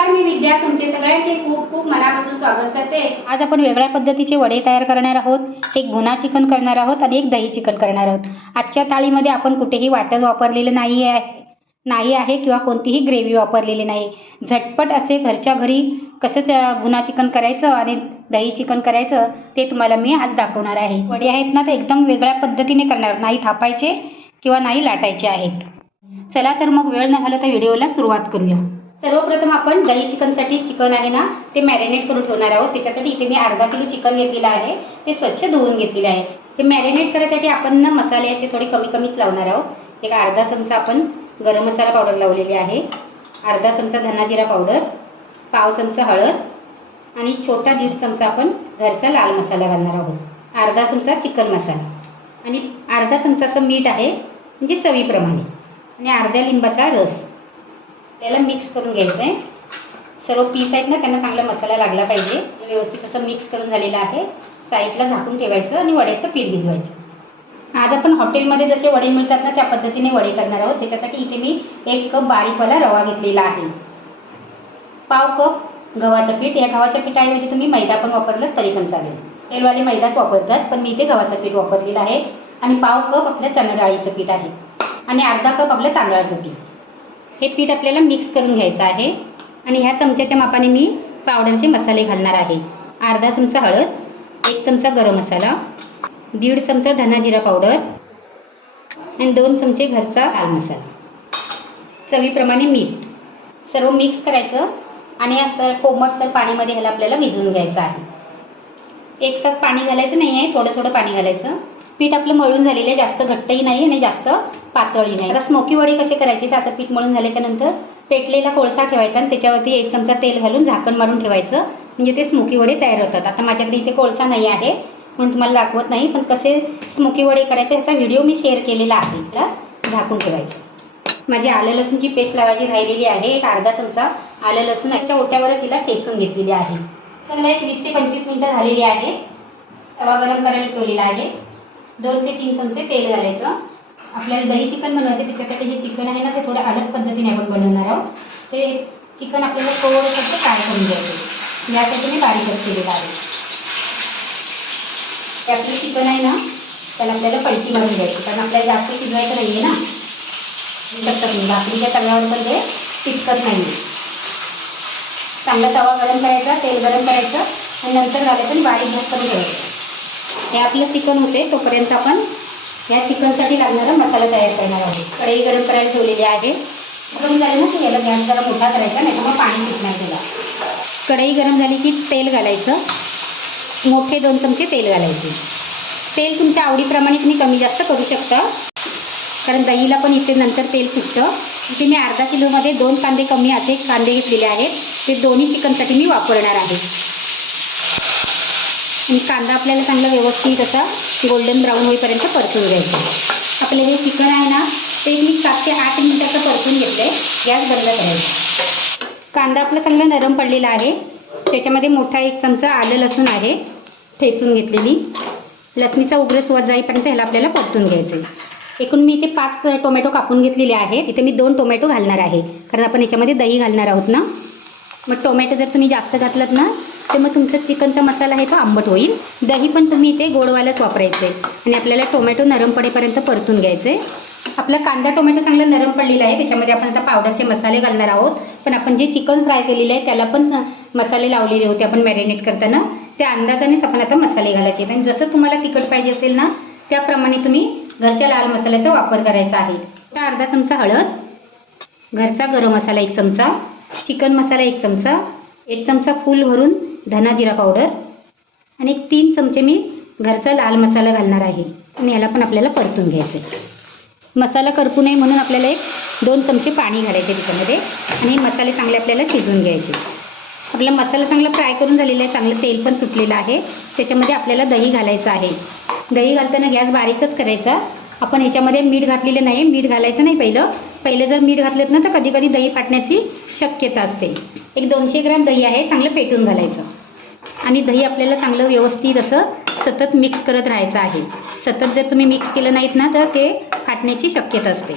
नमस्कार मी विद्या. तुमचे सगळ्यांचे खूप खूप मनापासून स्वागत करते. आज आपण वेगळ्या पद्धतीचे वडे तयार करणार आहोत. एक गुन्हा चिकन करणार आहोत आणि एक दही चिकन करणार आहोत. आजच्या थाळीमध्ये आपण कुठेही वाटण वापरलेलं नाही आहे. नाही आहे किंवा कोणतीही ग्रेव्ही वापरलेली नाही. झटपट असे घरच्या घरी कसं त्या चिकन करायचं आणि दही चिकन करायचं ते तुम्हाला मी आज दाखवणार आहे. वडे आहेत ना ते एकदम वेगळ्या पद्धतीने करणार. नाही थापायचे किंवा नाही लाटायचे आहेत. चला तर मग वेळ न घालवता व्हिडिओला सुरुवात करूया. सर्वप्रथम आपण दही चिकनसाठी चिकन आहे ना ते मॅरिनेट करून ठेवणार आहोत. त्याच्यासाठी इथे मी अर्धा किलो चिकन घेतलेलं आहे. ते स्वच्छ धुवून घेतलेले आहे. ते मॅरिनेट करायसाठी आपण ना मसाले आहेत ते थोडे कमी कमीच लावणार आहोत. एक अर्धा चमचा आपण गरम मसाला पावडर लावलेली आहे. अर्धा चमचा धना जिरा पावडर पाव चमचा हळद आणि छोटा दीड चमचा आपण घरचा लाल मसाला घालणार आहोत. अर्धा चमचा चिकन मसाला. आणि अर्धा चमचा असं मीठ आहे म्हणजे चवीप्रमाणे. आणि अर्ध्या लिंबाचा रस. त्याला मिक्स करून घ्यायचं आहे सर्व पीस आहेत ना त्यांना चांगला मसाला लागला पाहिजे. व्यवस्थित असं मिक्स करून झालेलं आहे. साईडला झाकून ठेवायचं आणि वड्याचं पीठ भिजवायचं. आज आपण हॉटेलमध्ये जसे वडे मिळतात ना त्या पद्धतीने वडे करणार आहोत. त्याच्यासाठी इथे मी एक कप बारीकवाला रवा घेतलेला आहे. पाव कप गव्हाचं पीठ. या गव्हाच्या पिठाऐवजी तुम्ही मैदा पण वापरलं तरी पण चालेल. तेलवाले मैदाच वापरतात पण मी इथे गव्हाचं पीठ वापरलेलं आहे. आणि पाव कप आपल्या चणा डाळीचं पीठ आहे. आणि अर्धा कप आपलं तांदळाचं पीठ. हे पीठ आपल्याला मिक्स करून घ्यायचं आहे. आणि ह्या चमच्याच्या मापाने मी पावडरचे मसाले घालणार आहे. अर्धा चमचा हळद एक चमचा गरम मसाला दीड चमचा धना जिरा पावडर आणि दोन चमचे घरचा लाल मसाला. चवीप्रमाणे मीठ. सर्व मिक्स करायचं आणि असं कोमटसर पाणीमध्ये ह्याला आपल्याला भिजवून घ्यायचं आहे. एक एकसाथ पाणी घालायचं नाही आहे थोडं थोडं पाणी घालायचं. पीठ आपलं मळून झालेलं आहे जास्त घट्टही नाही आणि जास्त पातळी नाही आता स्मोकी वडी कसे करायचे? तर असं पीठ मळून झाल्याच्यानंतर पेटलेला कोळसा ठेवायचा आणि त्याच्यावरती एक चमचा तेल घालून झाकण मारून ठेवायचं. म्हणजे ते स्मोकी वडे तयार होतात. आता माझ्याकडे इथे कोळसा नाही आहे म्हणून तुम्हाला दाखवत नाही पण कसे स्मोकी वडे करायचे ह्याचा व्हिडिओ मी शेअर केलेला आहे. त्याला झाकून ठेवायचं. माझी आलं लसूणची पेस्ट लावायची राहिलेली आहे. एक अर्धा चमचा आलं लसूण याच्या ओट्यावरच हिला ठेचून घेतलेली आहे. तर एक वीस ते पंचवीस मिनटं झालेली आहे. तवा गरम करायला ठेवलेला आहे. दोन ते तीन चमचे तेल घालायचं. आपल्याला दही चिकन बनवायचं त्याच्यासाठी हे चिकन आहे ना ते थोडं अलग पद्धतीने आपण बनवणार आहोत. ते चिकन आपल्याला थोडंसं फ्राय करून द्यायचं यासाठी मी बारीक केलेलं आहे. ते आपलं चिकन आहे ना त्याला आपल्याला पलटी मारून द्यायची कारण आपल्याला जास्त शिजवायचं नाही आहे ना. शकतात नाही. भाकरीच्या तव्यावर पण ते टिकत नाही चांगला तवा गरम करायचा तेल गरम करायचं आणि नंतर घालायचं आणि बारीक गॅस करून ठेवायचं हे आपलं चिकन होते तोपर्यंत आपण या चिकनसाठी लागणारा मसाला तयार करणार आहोत. कढई गरम करायला ठेवलेली आहे. गरम झालं ना की याला गॅस जरा मोठा करायचा नाही तर मग पाणी सुटणार त्याला. कढई गरम झाली की तेल घालायचं. मोठे दोन चमचे तेल घालायचे. तेल तुमच्या आवडीप्रमाणे तुम्ही कमी जास्त करू शकता. कारण दहीला पण इथे नंतर तेल सुटतं. इथे मी अर्धा किलोमध्ये दोन कांदे कमी असे कांदे घेतलेले आहेत. ते दोन्ही चिकनसाठी मी वापरणार आहे. आणि कांदा आपल्याला चांगला व्यवस्थित असा गोल्डन ब्राऊन होईपर्यंत परतून घ्यायचा. आपलं हे चिकन आहे ना ते मी सात ते आठ मिनिटाचं परतून घेतलं आहे गॅस बंद करायचा. कांदा आपला चांगला नरम पडलेला आहे. त्याच्यामध्ये मोठा एक चमचा आलं लसूण आहे ठेचून घेतलेली. लसणीचा उग्र स्वाद जाईपर्यंत ह्याला आपल्याला परतून घ्यायचं आहे एकूण मी इथे पाच टोमॅटो कापून घेतलेले आहेत. इथे मी दोन टोमॅटो घालणार आहे. कारण आपण याच्यामध्ये दही घालणार आहोत ना. मग टोमॅटो जर तुम्ही जास्त घातलात ना तर मग तुमचा चिकनचा मसाला आहे तो आंबट होईल. दही पण तुम्ही इथे गोडवालाच वापरायचं. आहे आणि आपल्याला टोमॅटो नरम पडेपर्यंत परतून घ्यायचं. आहे आपला कांदा टोमॅटो चांगला नरम पडलेला आहे. त्याच्यामध्ये आपण आता पावडरचे मसाले घालणार आहोत. पण आपण जे चिकन फ्राय केलेलं आहे त्याला पण मसाले लावलेले होते आपण मॅरिनेट करताना. त्या अंदाजानेच आपण आता मसाले घालायचे आहेत. आणि जसं तुम्हाला तिखट पाहिजे असेल ना त्याप्रमाणे तुम्ही घरच्या लाल मसाल्याचा वापर करायचा आहे. अर्धा चमचा हळद घरचा गरम मसाला एक चमचा चिकन मसाला एक चमचा एक चमचा फूल भरून धना जिरा पावडर आणि एक तीन चमचे मी घरचा लाल मसाला घालणार आहे. आणि ह्याला पण आपल्याला परतून घ्यायचं आहे. मसाला करपू नये म्हणून आपल्याला एक दोन चमचे पाणी घालायचे त्याच्यामध्ये आणि मसाले चांगले आपल्याला शिजवून घ्यायचे. आपला मसाला चांगला फ्राय करून झालेला आहे चांगलं तेल पण सुटलेलं आहे. त्याच्यामध्ये आपल्याला दही घालायचं आहे. दही घालताना गॅस बारीकच करायचा. आपण ह्याच्यामध्ये मीठ घातलेलं नाही मीठ घालायचं नाही पहिलं. पहिले जर मीठ घातलेत ना तर कधी कधी दही फाटण्याची शक्यता असते. एक दोनशे ग्रॅम दही आहे चांगलं पेटून घालायचं. आणि दही आपल्याला चांगलं व्यवस्थित असं सतत मिक्स करत राहायचं आहे. सतत जर तुम्ही मिक्स केलं नाहीत ना तर ते फाटण्याची शक्यता असते.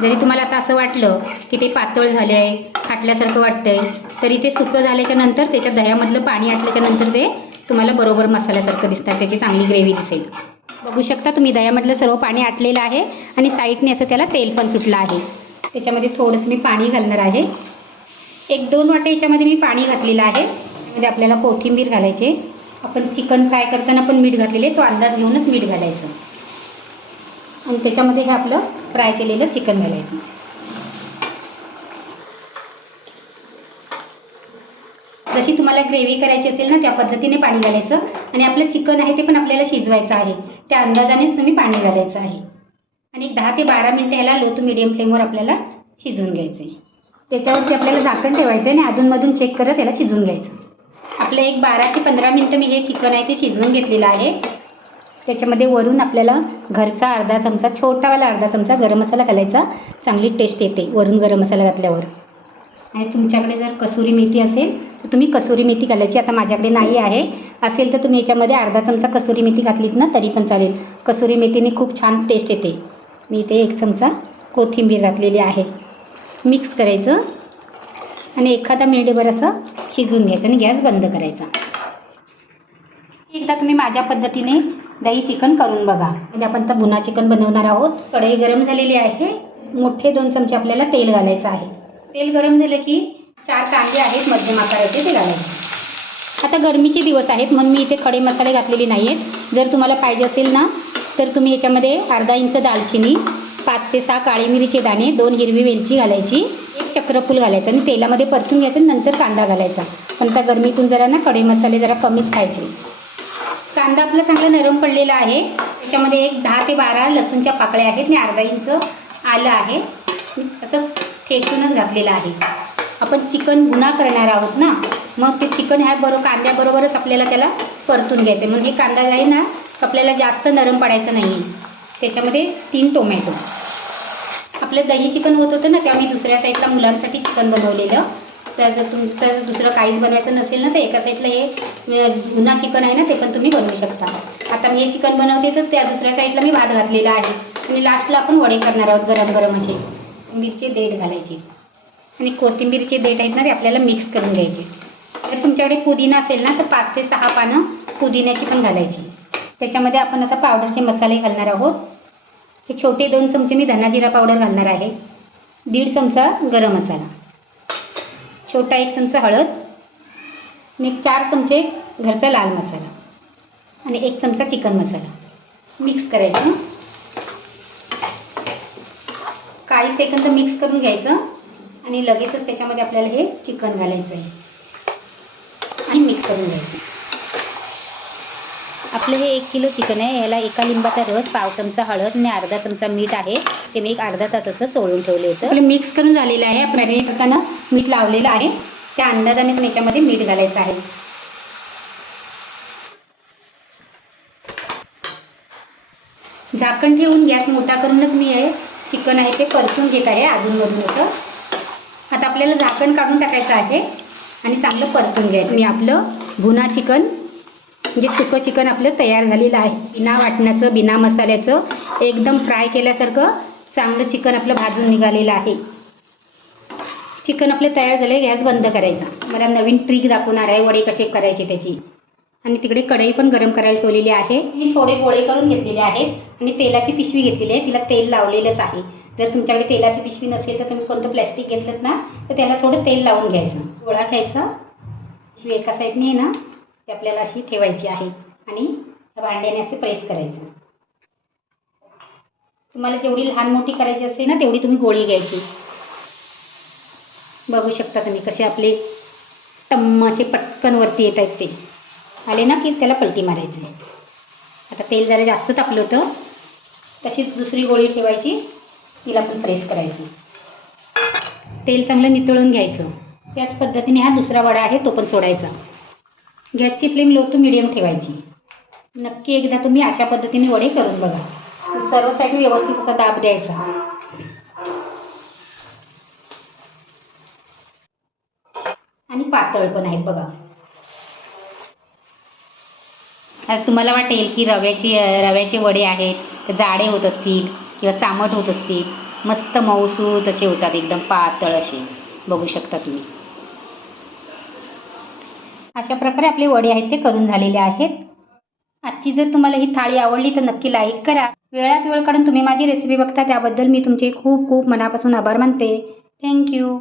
जरी तुम्हाला आता असं वाटलं की ते पातळ झाले आहे फाटल्यासारखं वाटतंय तरी ते सुकं झाल्याच्यानंतर त्याच्या दह्यामधलं पाणी आटल्याच्या नंतर ते तुम्हाला बरोबर मसाल्यासारखं दिसतात त्याची चांगली ग्रेव्ही दिसेल. बघू शकता तुम्ही दह्यामधलं सर्व पाणी आटलेलं आहे आणि साईडने असं त्याला तेल पण सुटलं आहे. त्याच्यामध्ये थोडंसं मी पाणी घालणार आहे. एक दोन वाटे याच्यामध्ये मी पाणी घातलेलं आहे. त्यामध्ये आपल्याला कोथिंबीर घालायचे. आपण चिकन फ्राय करताना पण मीठ घातलेले तो अंदाज घेऊनच मीठ घालायचं. आणि त्याच्यामध्ये हे आपलं फ्राय केलेलं चिकन घालायचं. जशी तुम्हाला ग्रेव्ही करायची असेल ना त्या पद्धतीने पाणी घालायचं. आणि आपलं चिकन आहे ते पण आपल्याला शिजवायचं आहे. त्या अंदाजानेच तुम्ही पाणी घालायचं आहे. आणि दहा ते बारा मिनटं ह्याला लो टू मिडियम फ्लेमवर आपल्याला शिजवून घ्यायचं आहे त्याच्यावरती आपल्याला झाकण ठेवायचं आहे आणि अधूनमधून चेक करत याला शिजवून घ्यायचं. आपलं एक बारा ते पंधरा मिनटं मी हे चिकन आहे ते शिजवून घेतलेलं आहे. त्याच्यामध्ये वरून आपल्याला घरचा अर्धा चमचा छोटावाला अर्धा चमचा गरम मसाला घालायचा. चांगली टेस्ट येते वरून गरम मसाला घातल्यावर. आणि तुमच्याकडे जर कसुरी मेथी असेल तर तुम्ही कसुरी मेथी घालायची आता माझ्याकडे नाही आहे. असेल तर तुम्ही याच्यामध्ये अर्धा चमचा कसुरी मेथी घातलीत ना तरी पण चालेल. कसुरी मेथीने खूप छान टेस्ट येते. मी इथे एक चमचा कोथिंबीर घातलेली आहे. मिक्स करायचं. आणि एखादा मिनिटभर असं शिजून घ्यायचं आणि गॅस बंद करायचा. एकदा तुम्ही माझ्या पद्धतीने दही चिकन करून बघा. म्हणजे आपण तर भुना चिकन बनवणार आहोत. कढई गरम झालेली आहे. मोठे दोन चमचे आपल्याला तेल घालायचं आहे. तेल गरम झालं की चार कांदे आहेत मध्यम आकाराचे ते घालायचे आता गरमीचे दिवस आहेत म्हणून मी इथे खडे मसाले घातलेले नाही आहेत जर तुम्हाला पाहिजे असेल ना तर तुम्ही याच्यामध्ये अर्धा इंच दालचिनी पाच ते सहा काळी मिरीचे दाणे दोन हिरवी वेलची घालायची एक चक्रफूल घालायचं आणि तेलामध्ये परतून घ्यायचं नंतर कांदा घालायचा. पण त्या गरमीतून जरा ना खडे मसाले जरा कमीच खायचे. कांदा आपला चांगला नरम पडलेला आहे. त्याच्यामध्ये एक दहा ते बारा लसूणच्या पाकळ्या आहेत आणि अर्धा इंच आलं आहे. असं ठेचूनच घातलेलं आहे. आपण चिकन गुन्हा करणार आहोत ना? मग ते चिकन ह्या बरोबर कांद्याबरोबरच आपल्याला त्याला परतून घ्यायचं म्हणजे कांदा आहे ना आपल्याला जास्त नरम पडायचं नाही त्याच्यामध्ये तीन टोमॅटो. आपलं दही चिकन होत होतं ना त्या मी दुसऱ्या साईडला मुलांसाठी चिकन बनवलेलं. तर जर तुमचं दुसरं काहीच बनवायचं नसेल ना तर एका साईडला हे गुन्हा चिकन आहे ना ते पण तुम्ही बनवू शकता. आता मी हे चिकन बनवते तर त्या दुसऱ्या साईडला मी भात घातलेला आहे. आणि लास्टला आपण वडे करणार आहोत गरम गरम असे. मिरची देठ घालायची. आणि कोथिंबीरचे देठ आहेत ना ते आपल्याला मिक्स करून घ्यायचे. जर तुमच्याकडे पुदिना असेल ना तर पाच ते सहा पानं पुदिन्याची पण घालायची. त्याच्यामध्ये आपण आता पावडरचे मसाले घालणार आहोत. हे छोटे दोन चमचे मी धनाजिरा पावडर घालणार आहे. दीड चमचा गरम मसाला. छोटा एक चमचा हळद. आणि एक चार चमचे घरचा लाल मसाला. आणि एक चमचा चिकन मसाला. मिक्स करायचं. काही सेकंद मिक्स करून घ्यायचं. आणि लगेचच त्याच्यामध्ये आपल्याला हे चिकन घालायचं आहे आणि मिक्स करून घ्यायचं. आपलं हे एक किलो चिकन आहे. याला एका लिंबाचा रस पाव चमचा हळद आणि अर्धा चमचा मीठ आहे. ते मी एक अर्धा तास असं चोळून ठेवले होतं. आपलं मिक्स करून झालेलं आहे. आपण करताना मीठ लावलेलं आहे. त्या अंदाजाने पण याच्यामध्ये मीठ घालायचं आहे. झाकण ठेवून गॅस मोठा करूनच मी हे चिकन आहे ते परतून घेत आहे अधूनमधून होतं आपल्याला झाकण काढून टाकायचं आहे आणि चांगलं परतून घ्यायचं. मी आपलं भुना चिकन म्हणजे सुकं चिकन आपलं तयार झालेलं आहे. बिना वाटण्याचं बिना मसाल्याचं एकदम फ्राय केल्यासारखं चांगलं चिकन आपलं भाजून निघालेलं आहे. चिकन आपलं तयार झालं गॅस बंद करायचा. मला नवीन ट्रिक दाखवणार आहे वडे कसे करायचे त्याची. आणि तिकडे कढई पण गरम करायला ठेवलेली आहे. मी थोडे गोळे करून घेतलेले आहेत आणि तेलाची पिशवी घेतलेली आहे तिला तेल लावलेलंच आहे. जर तुमच्याकडे तेलाची पिशवी नसेल तर तुम्ही कोणतं प्लॅस्टिक घेतलं ना तर त्याला थोडं तेल लावून घ्यायचं. गोळा घ्यायचा पिशवी एका साईडने आहे ना ती आपल्याला अशी ठेवायची आहे. आणि त्या भांड्याने असे प्रेस करायचं. तुम्हाला जेवढी लहान मोठी करायची असेल ना तेवढी तुम्ही गोळी घ्यायची. बघू शकता तुम्ही कसे आपले टम्म असे पटकन वरती येत आहेत ते. आले ना की त्याला पलटी मारायचं. आता तेल जरा जास्त तापलं होतं तशीच दुसरी गोळी ठेवायची. तिला पण प्रेस करायची. तेल चांगलं नितळून घ्यायचं. त्याच पद्धतीने हा दुसरा वडा आहे तो पण सोडायचा. गॅसची फ्लेम लो टू मिडियम ठेवायची. नक्की एकदा तुम्ही अशा पद्धतीने वडे करून बघा. सर्व साईड व्यवस्थित असा दाब द्यायचा. आणि पातळ पण आहेत बघा. आता तुम्हाला वाटेल की रव्याची रव्याचे वडे आहेत तर जाडे होत असतील. किंवा चामट होत असते. मस्त मऊसूत असे होतात एकदम पातळ असे. बघू शकता तुम्ही. अशा प्रकारे आपले वडे आहेत ते करून झालेले आहेत. आजची जर तुम्हाला ही थाळी आवडली तर नक्की लाईक करा. वेळात वेळ काढून तुम्ही माझी रेसिपी बघता त्याबद्दल मी तुमचे खूप खूप मनापासून आभार मानते. थँक्यू